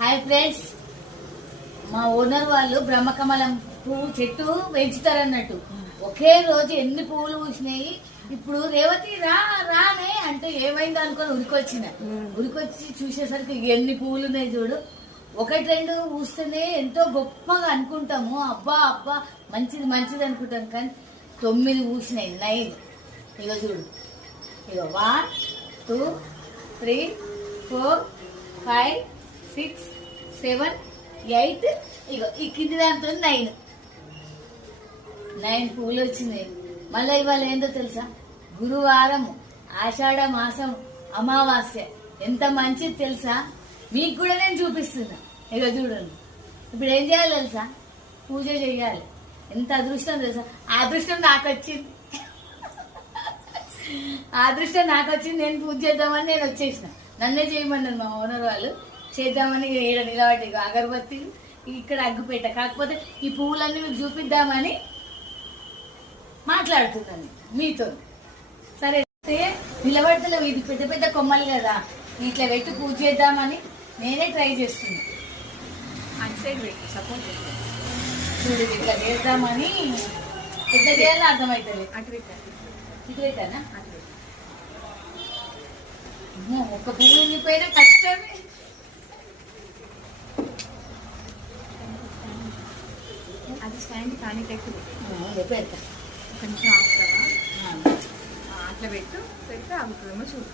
Hi friends. మా owner వాళ్ళు బ్రహ్మకమలం పువ్వు చెట్టు పెంచుతారన్నట్టు. ఒకే రోజు ఎన్ని పువ్వులు పూసినాయి? ఇప్పుడు రేవతి రా రానే అంటే ఏమైందో అనుకొని ఉరికొచ్చిన. ఉరికొచ్చి చూసేసరికి ఎన్ని పువ్వులు ఉన్నాయి చూడు. ఒకటి రెండు పూస్తేనే ఎంతో గొప్పగా అనుకుంటాము. అబ్బా అబ్బా మంచిది మంచిది అనుకుంటాం కానీ తొమ్మిది పూసినాయి నైన్. ఇగో చూడు. ఇగో one two three four five six seven eight ఇగో ఈ కింది దాంతో నైన్ నైన్ పూలు వచ్చినాయి. మళ్ళీ ఇవాళ ఏందో తెలుసా? గురువారం ఆషాఢ మాసం అమావాస్య. ఎంత మంచిది తెలుసా? మీకు కూడా నేను చూపిస్తున్నా. ఇక చూడండి. ఇప్పుడు ఏం చేయాలి తెలుసా? పూజ చేయాలి. ఎంత అదృష్టం తెలుసా? ఆ అదృష్టం నాకు వచ్చింది. ఆ అదృష్టం నాకు వచ్చింది. నేను పూజ చేద్దామని నేను వచ్చేసిన. నన్నే చేయమన్నారు మా ఓనర్ వాళ్ళు. చేద్దామని ఈడ నిలబడి అగరబత్తి ఇక్కడ అగ్గుపేట. కాకపోతే ఈ పువ్వులన్నీ మీకు చూపిద్దామని మాట్లాడుతున్నాను మీతో. సరే అయితే నిలబడతలేవు ఇది పెద్ద పెద్ద కొమ్మలు కదా ఇట్లా పెట్టి పూజ చేద్దామని నేనే ట్రై చేస్తున్నా. పెట్టు సపోర్ట్ చూడు ఇట్లా చేద్దామని ఎట్లా చేయాలో అర్థమవుతుంది అటు పెట్టానా? ఒక్క పువ్వు ఎండిపోయినా కష్టమే. కానీ పెట్టు పెడతా ఒక నిమిషం ఆపుతావా? అట్లా పెట్టు పెడితే ఆగుతుందేమో చూడు.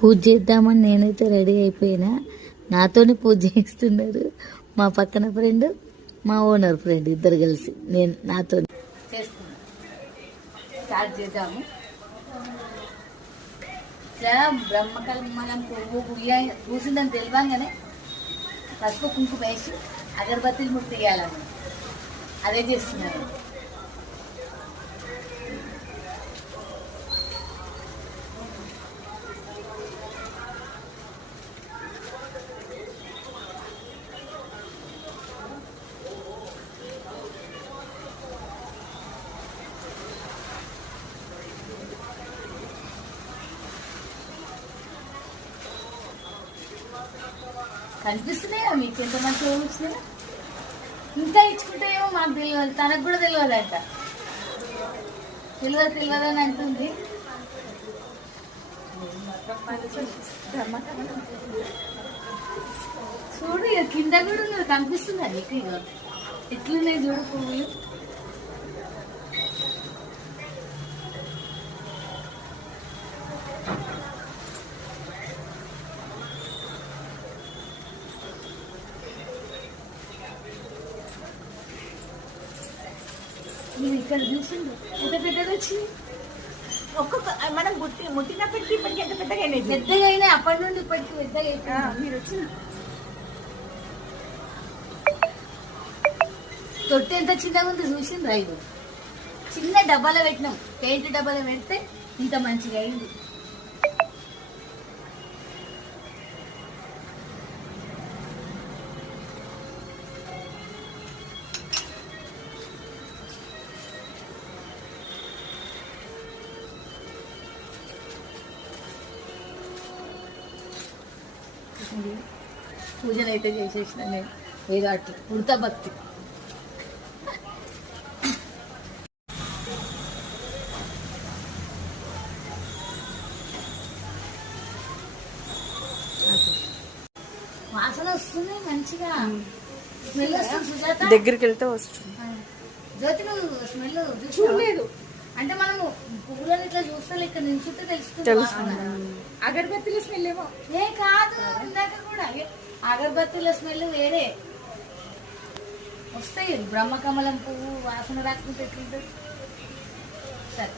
పూజ చేద్దామని నేనైతే రెడీ అయిపోయినా. నాతోనే పూజ చేస్తున్నారు మా పక్కన ఫ్రెండ్ మా ఓనర్ ఫ్రెండ్ ఇద్దరు కలిసి. నేను నాతో చేస్తున్నా. స్టార్ట్ చేద్దాము. ఇట్లా బ్రహ్మకల్మలం పువ్వు గుయ్య పూసిందని తెలియగానే పసుపు కుంకుమ వేసి అగరబత్తిలు ముట్టేయాలని. అదే చేస్తున్నారు. కనిపిస్తున్నాయా? మీకు ఎంత మంచిగా వచ్చినా? ఇంకా ఇచ్చుకుంటాయేమో మాకు తెలియదు తనకు కూడా తెలియదంట తెలియదు తెలియదు అని అంటుంది. చూడు కింద కూడా ఉన్నది కనిపిస్తుంది నీకు ఇక ఎట్లున్నాయి చూడు పువ్వులు? నువ్వు ఇక్కడ చూసిండు. ఎంత పెద్దది వచ్చింది? ఒక్కొక్క మనం గుట్టి ముట్టినప్పటికీ ఇప్పటికి ఎంత పెద్దగా అయినది పెద్దగా అయినా అప్పటి నుండి ఇప్పటికి పెద్దగా అయిపోయింది. మీరు వచ్చిన తొట్టి ఎంత చిన్నగా ఉంది చూసిండ్రా ఇది చిన్న డబ్బాలో పెట్టినాం. పెయింట్ డబ్బాలో పెడితే ఇంత మంచిగా అయింది. పూజలు అయితే చేసేసిన నేను. ఏదో అట్లా ఉడతా భక్తి. వాసన వస్తుంది మంచిగా. స్మెల్ వస్తుంది సుజాత. దగ్గరికి వెళ్తే వస్తుంది. జ్యోతి నువ్వు స్మెల్ చూడలేదు. అంటే మనము పువ్వులను ఇట్లా చూస్తే ఇక్కడ నిల్చుంటే తెలుస్తుంది. అగరబత్తిల స్మెల్ ఏమో. ఏ కాదు ఇందాక కూడా. అగరబత్తుల స్మెల్ వేరే. వస్తాయి బ్రహ్మకమలం పువ్వు వాసన రాకుంటే ఎట్లుంటుంది? సరే.